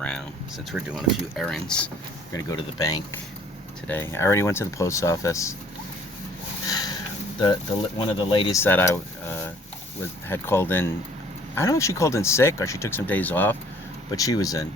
around since we're doing a few errands. We're gonna go to the bank today. I already went to the post office. One of the ladies that I had called in, I don't know if she called in sick or she took some days off, but she was in,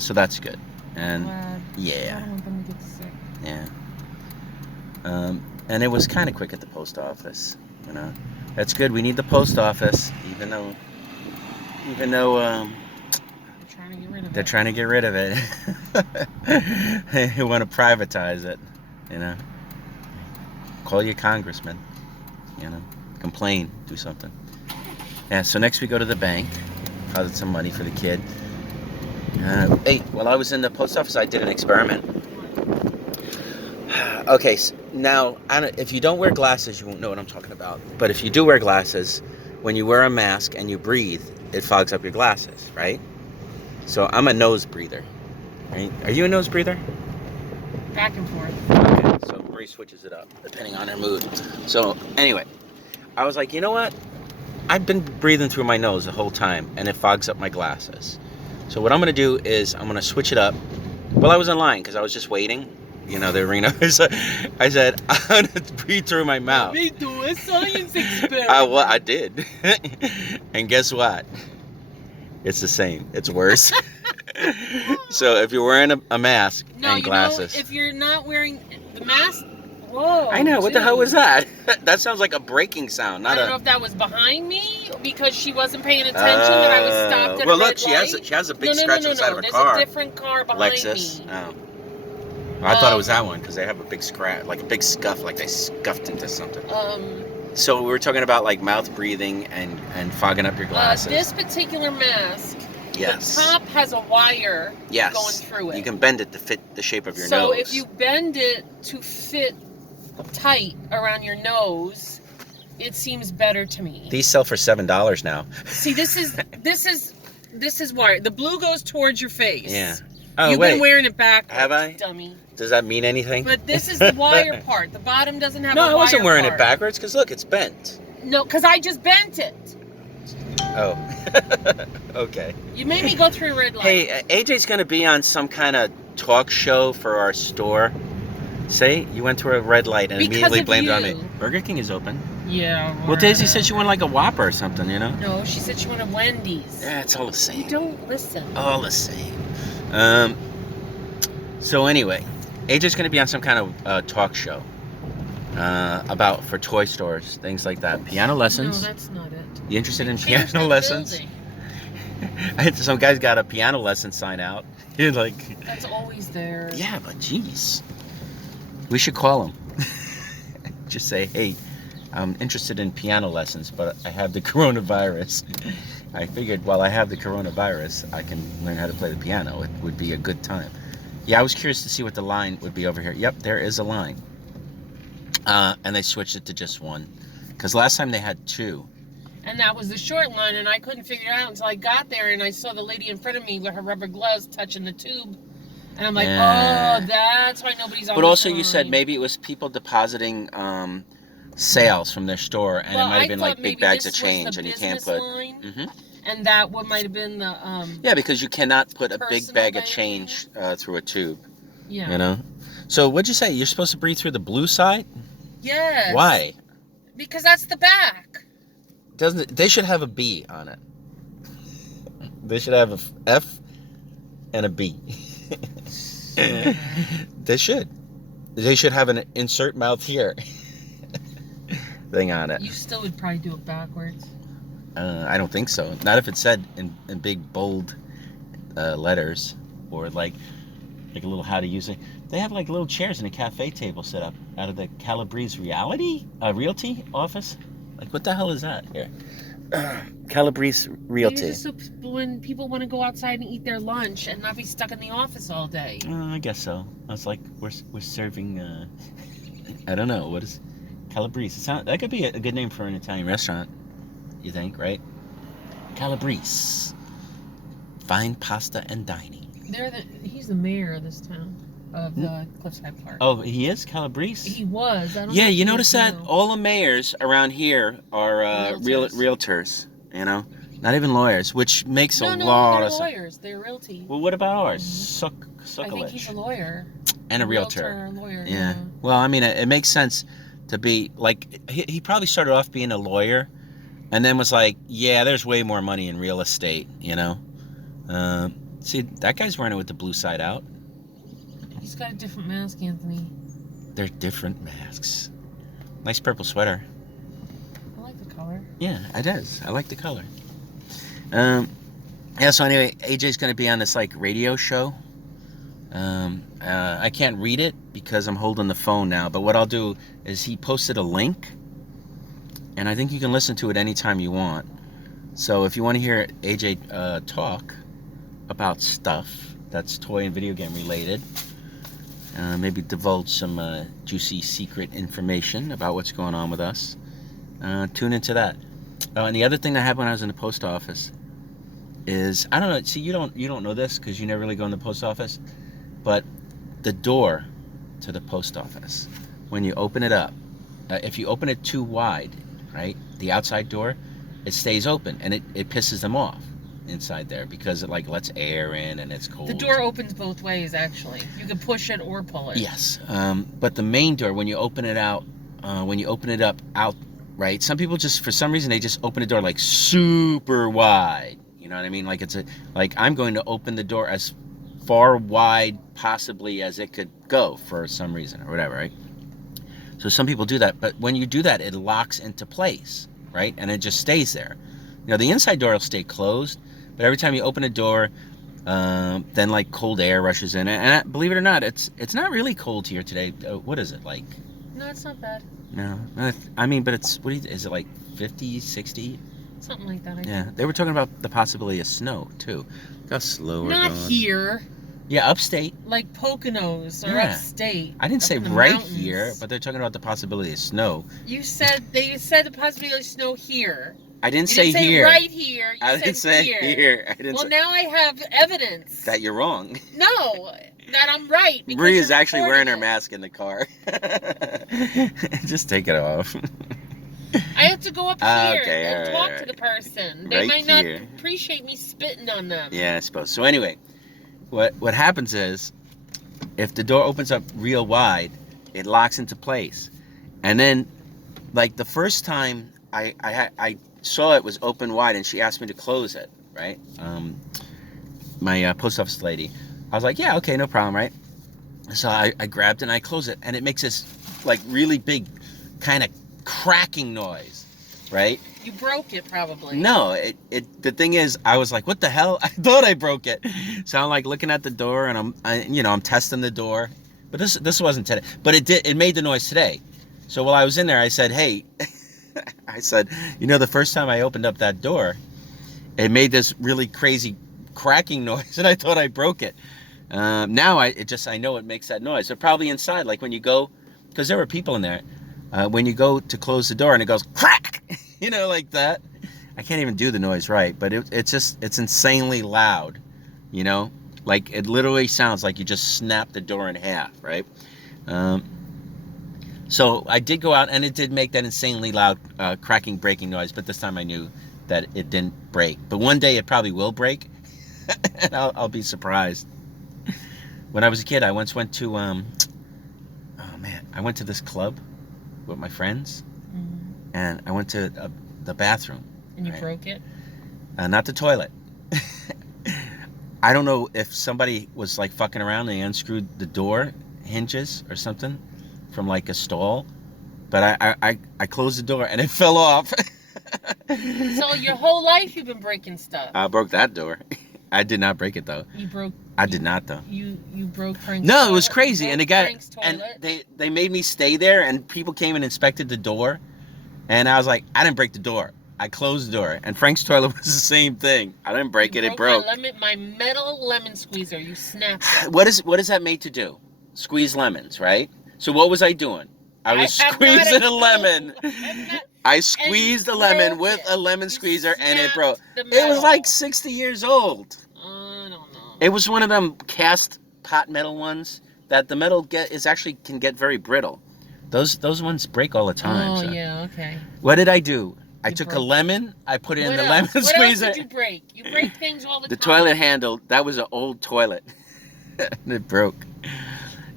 so that's good. And yeah, I don't want them to get sick. Yeah. And it was kind of quick at the post office, you know. That's good. We need the post office, even though they're trying to get rid of it. They want to privatize it, you know. Call your congressman, you know. Complain, do something. Yeah. So next we go to the bank, deposit some money for the kid. Hey, while I was in the post office, I did an experiment. Okay, so now, if you don't wear glasses, you won't know what I'm talking about. But if you do wear glasses, when you wear a mask and you breathe, it fogs up your glasses, right? So I'm a nose breather. Right? Are you a nose breather? Back and forth. Okay, so Marie switches it up, depending on her mood. So anyway, I was like, you know what? I've been breathing through my nose the whole time, and it fogs up my glasses. So what I'm going to do is I'm going to switch it up. Well, I was in line because I was just waiting. You know, the arena. I said, I'm going to breathe through my mouth. Let me do a science experiment. Well, I did. And guess what? It's the same. It's worse. So if you're wearing a mask and glasses. Know, if you're not wearing the mask. Whoa. I know. What the hell was that? That sounds like a braking sound. I don't know if that was behind me because she wasn't paying attention and I was stopped at a red light. She has a big scratch on the side of her There's car. There's a different car behind Lexus. me. Oh. I thought it was that one because they have a big scratch, like a big scuff, like they scuffed into something. So we were talking about like mouth breathing and fogging up your glasses. This particular mask, yes, the top has a wire going through it. You can bend it to fit the shape of your nose. So if you bend it to fit tight around your nose, it seems better to me. These sell for $7 now. See, this is wire. The blue goes towards your face. Yeah. Oh, You've been wearing it backwards. Have I? Dummy. Does that mean anything? But this is the wire part. The bottom doesn't have a wire No, I wasn't wearing part. it backwards because look, it's bent. No, because I just bent it. Oh. Okay. You made me go through a red light. Hey, AJ's going to be on some kind of talk show for our store. Say, you went through a red light and immediately blamed it on me. Burger King is open. Yeah. Well, Daisy said she wanted like a Whopper or something, you know? No, she said she wanted Wendy's. Yeah, it's all the same. You don't listen. All the same. So anyway, AJ's going to be on some kind of talk show for toy stores, things like that. Piano lessons. No, that's not it. You interested in piano lessons? Some guy's got a piano lesson sign out. He's like, that's always there. Yeah, but geez, we should call him. Just say, hey, I'm interested in piano lessons, but I have the coronavirus. I figured while I have the coronavirus, I can learn how to play the piano. It would be a good time. Yeah, I was curious to see what the line would be over here. Yep, there is a line. And they switched it to just one. Because last time they had two. And that was the short line, and I couldn't figure it out until I got there, and I saw the lady in front of me with her rubber gloves touching the tube. And I'm like, oh, that's why nobody's on But this also line. You said maybe it was people depositing sales from their store, and it might have been like big bags of change, and you can't put... And that might have been the... yeah, because you cannot put a big bag of change through a tube. Yeah. You know? So what'd you say? You're supposed to breathe through the blue side? Yes. Why? Because that's the back. They should have a B on it. They should have a F and a B. They should. They should have an insert mouth here thing on it. You still would probably do it backwards. I don't think so. Not if it said in big bold letters or like a little how to use it. They have like little chairs and a cafe table set up out of the Calabrese Realty office. Like what the hell is that here? Calabrese Realty. Maybe so when people want to go outside and eat their lunch and not be stuck in the office all day. I guess so. I was like, we're serving. I don't know what is Calabrese. That could be a good name for an Italian restaurant. You think, right? Calabrese. Fine pasta and dining. He's the mayor of this town, of the Cliffside Park. Oh, he is Calabrese? He was. I don't know yeah, if you he notice is that now. all the mayors around here are realtors, you know? Not even lawyers, which makes a No, lot they're of sense. lawyers. They're realty. Well, what about ours? I think he's a lawyer. And a realtor. Realtor, lawyer. Yeah. Well, I mean, it makes sense to be like he probably started off being a lawyer, and then was like, yeah, there's way more money in real estate, you know. See, that guy's wearing it with the blue side out. He's got a different mask, Anthony. They're different masks. Nice purple sweater. I like the color. Yeah, it does. I like the color. Yeah, so anyway, AJ's going to be on this, like, radio show. I can't read it because I'm holding the phone now, but what I'll do is he posted a link, and I think you can listen to it anytime you want. So if you want to hear AJ talk about stuff that's toy and video game related, maybe divulge some juicy secret information about what's going on with us, tune into that. Oh, and the other thing that happened when I was in the post office is, I don't know, see, you don't know this because you never really go in the post office, but the door to the post office, when you open it up, if you open it too wide, right, the outside door, it stays open, and it pisses them off inside there because it, like, lets air in and it's cold. The door opens both ways, actually. You can push it or pull it. Yes, but the main door, when you open it out, when you open it up out, right, some people just, for some reason, they just open the door like super wide. You know what I mean? Like, like I'm going to open the door as far wide possibly as it could go for some reason or whatever, right? So some people do that, but when you do that, it locks into place, right? And it just stays there. You know, the inside door will stay closed, but every time you open a door, then, like, cold air rushes in. And believe it or not, it's not really cold here today. What is it, like? No, it's not bad. No, I mean, but it's, is it like 50, 60? Something like that, I Yeah, think. they were talking about the possibility of snow, too. Look how slow we're Not going. here. Yeah, upstate. Like Poconos or Yeah. upstate. I didn't up say in the right mountains. here, but they're talking about the possibility of snow. You said the possibility of snow here. I didn't You say didn't say here. right here. You I said didn't say here. I didn't well, say now I have evidence. that you're wrong. No, that I'm right. because Bree is you're actually wearing her recording it. mask in the car. Just take it off. I have to go up here Okay, and all talk right. to the person. They Right might here. not appreciate me spitting on them. Yeah, I suppose. So anyway, what happens is, if the door opens up real wide, it locks into place. And then, like, the first time I saw it was open wide, and she asked me to close it, right? My post office lady. I was like, yeah, okay, no problem, right? So I grabbed it and I closed it, and it makes this, like, really big kind of cracking noise, right? You broke it probably. No, the thing is, I was like, what the hell? I thought I broke it. So I'm like looking at the door, and I'm testing the door. But this wasn't today. But it made the noise today. So while I was in there, I said, hey, I said, the first time I opened up that door, it made this really crazy cracking noise, and I thought I broke it. Now I know it makes that noise. So probably inside, like when you go, because there were people in there, when you go to close the door and it goes crack, like that. I can't even do the noise right, but it's insanely loud, like it literally sounds like you just snapped the door in half, right? So I did go out, and it did make that insanely loud cracking, breaking noise, but this time I knew that it didn't break. But one day it probably will break, and I'll be surprised. When I was a kid, I once went to, I went to this club with my friends, and I went to the bathroom. And you right? broke it? Not the toilet. I don't know if somebody was like fucking around and they unscrewed the door hinges or something from like a stall, but I closed the door and it fell off. So your whole life you've been breaking stuff. I broke that door. I did not break it though. I did not though. You broke Frank's No, toilet? it was crazy, You and the broke guy Frank's and toilet? they made me stay there, and people came and inspected the door, and I was like, I didn't break the door. I closed the door, and Frank's toilet was the same thing. I didn't break it. It broke. My metal lemon squeezer. You snapped it. What is that made to do? Squeeze lemons, right? So what was I doing? I was have not squeezing a clue. lemon. I squeezed a lemon broke with it. a lemon You squeezer, and it snapped broke. the It was metal. like 60 years old. I don't know. It was one of them cast pot metal ones that the metal can get very brittle. Those ones break all the time. Oh, so. yeah, okay. What did I do? I took a lemon. I put it in the lemon What squeezer. else did you break? You break things all the The time. toilet handle. That was an old toilet. And it broke.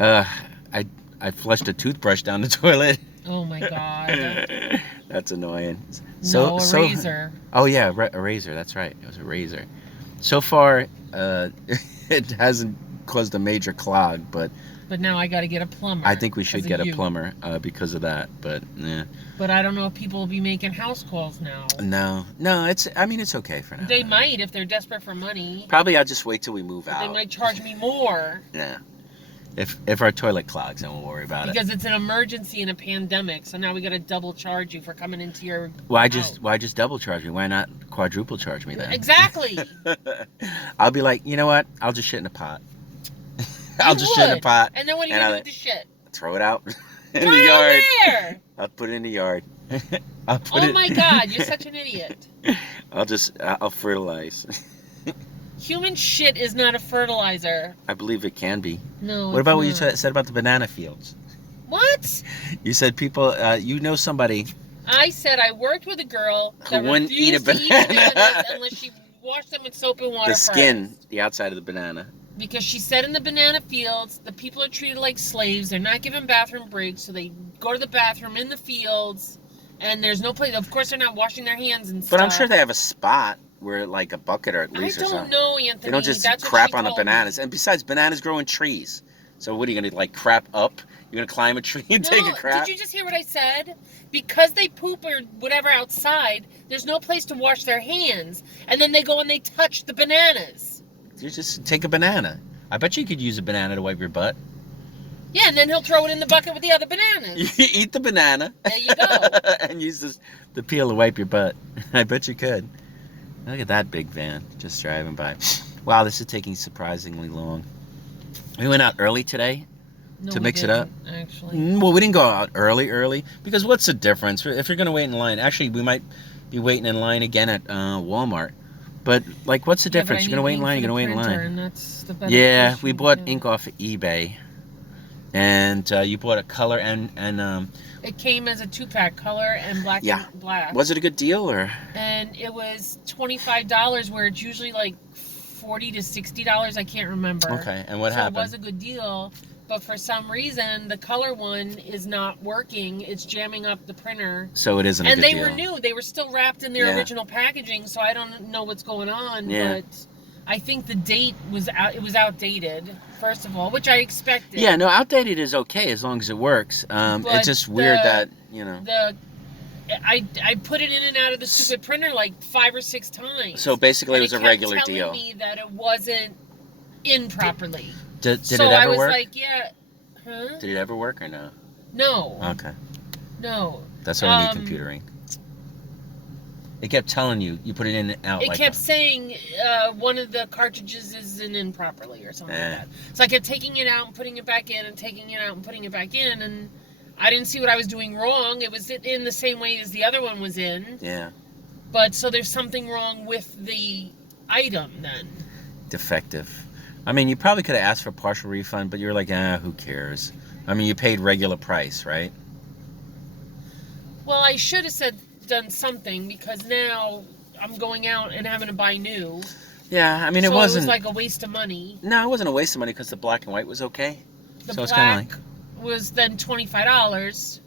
I flushed a toothbrush down the toilet. Oh my god. That's annoying. No, a razor. Oh yeah, a razor. That's right. It was a razor. So far, it hasn't caused a major clog, but now I got to get a plumber. I think we should get a plumber because of that. But yeah. But I don't know if people will be making house calls now. No. It's okay for now. They might if they're desperate for money. Probably I'll just wait till we move out. They might charge me more. Yeah. If our toilet clogs, then we'll worry about it. Because it's an emergency in a pandemic, so now we got to double charge you for coming into your Why just double charge me? Why not quadruple charge me then? Exactly. I'll be like, you know what? I'll just shit in a pot. I'll just shit in a pot. And then what are you going to do with the shit? Throw it out in the yard. Where? I'll put it in the yard. Oh my god, you're such an idiot. I'll fertilize. Human shit is not a fertilizer. I believe it can be. No. What about what you said about the banana fields? What? You said people, you know somebody. I said I worked with a girl that wouldn't eat a refused banana. to eat bananas unless she washed them with soap and water The skin, first. the outside of the banana. Because she said in the banana fields, the people are treated like slaves. They're not given bathroom breaks, so they go to the bathroom in the fields, and there's no place. Of course, they're not washing their hands and stuff. But I'm sure they have a spot where, like, a bucket or at least or something. I don't know, Anthony. They don't just That's crap on the bananas. And besides, bananas grow in trees. So what are you going to, like, crap up? You're going to climb a tree and take a crap? Did you just hear what I said? Because they poop or whatever outside, there's no place to wash their hands. And then they go and they touch the bananas. You just take a banana. I bet you could use a banana to wipe your butt. Yeah, and then he'll throw it in the bucket with the other bananas. You eat the banana. There you go. And use the peel to wipe your butt. I bet you could. Look at that big van just driving by. Wow, this is taking surprisingly long. We went out early today to mix it up. Actually. Well, we didn't go out early because what's the difference? If you're going to wait in line, actually, we might be waiting in line again at Walmart. But, like, what's the difference? You're going to wait in line, you're going to wait in line. And that's the Yeah, we bought ink off of eBay. And you bought a color and it came as a 2-pack, color and black and black. Was it a good deal or? And it was $25 where it's usually like $40 to $60. I can't remember. Okay, and what happened? It was a good deal, but for some reason the color one is not working. It's jamming up the printer. So it isn't a good deal. And they were new. They were still wrapped in their original packaging, so I don't know what's going on. Yeah. But I think the date was out. It was outdated, first of all, which I expected. Yeah, no, outdated is okay as long as it works. It's just weird that, you know. I put it in and out of the stupid printer like 5 or 6 times. So basically it was a regular kept deal. telling me that it wasn't in properly. Did it so ever I was work? like, yeah. Huh? Did it ever work or no? No. Okay. No. That's why we need computer ink. It kept telling you put it in and out. It like kept saying one of the cartridges isn't in properly or something like that. So I kept taking it out and putting it back in and taking it out and putting it back in, and I didn't see what I was doing wrong. It was in the same way as the other one was in. Yeah. But so there's something wrong with the item then. Defective. I mean, you probably could have asked for a partial refund, but you're like, who cares? I mean, you paid regular price, right? Well, I should have done something because now I'm going out and having to buy new. Yeah, I mean, it wasn't. So it was like a waste of money. No, it wasn't a waste of money because the black and white was okay. The so it's black kind of like, was then $25.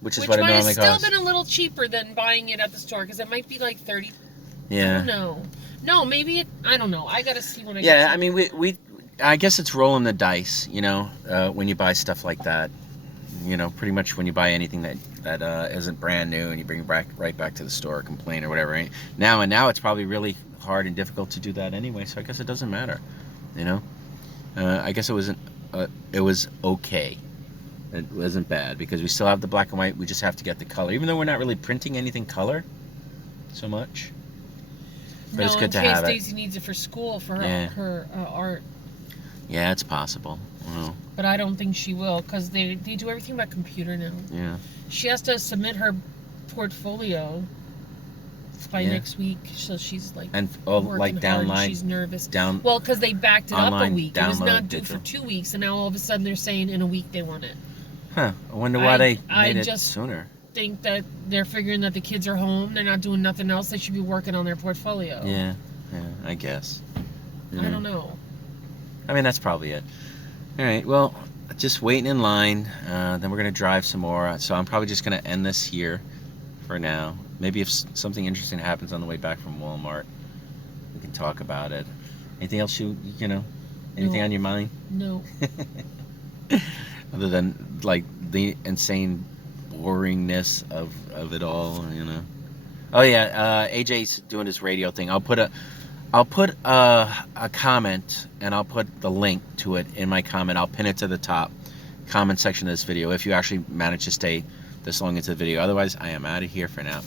Which is what it normally costs. Which might have still been a little cheaper than buying it at the store because it might be like $30. Yeah. I don't know. No, maybe I don't know. I gotta see when I. Yeah, I mean, I guess it's rolling the dice, you know, when you buy stuff like that. You know, pretty much when you buy anything that isn't brand new and you bring it right back to the store, complain or whatever. Right? Now it's probably really hard and difficult to do that anyway. So I guess it doesn't matter. You know, I guess it wasn't. It was okay. It wasn't bad because we still have the black and white. We just have to get the color, even though we're not really printing anything color so much. But it's good to have it. Daisy needs it for school for her art. Yeah, it's possible. Well, but I don't think she will because they do everything by computer now. Yeah. She has to submit her portfolio by next week, so she's like like downline. Hard. She's nervous. Well, because they backed it up a week. It was not due for 2 weeks, and now all of a sudden they're saying in a week they want it. Huh. I wonder why they made it sooner. think that they're figuring that the kids are home, they're not doing nothing else, they should be working on their portfolio. Yeah, I guess. I don't know. I mean, that's probably it. All right, well, just waiting in line. Then we're going to drive some more. So I'm probably just going to end this here for now. Maybe if something interesting happens on the way back from Walmart, we can talk about it. Anything else anything No. on your mind? No. Other than, like, the insane boringness of it all, Oh, yeah, AJ's doing his radio thing. I'll put a comment, and I'll put the link to it in my comment. I'll pin it to the top comment section of this video if you actually manage to stay this long into the video. Otherwise, I am out of here for now.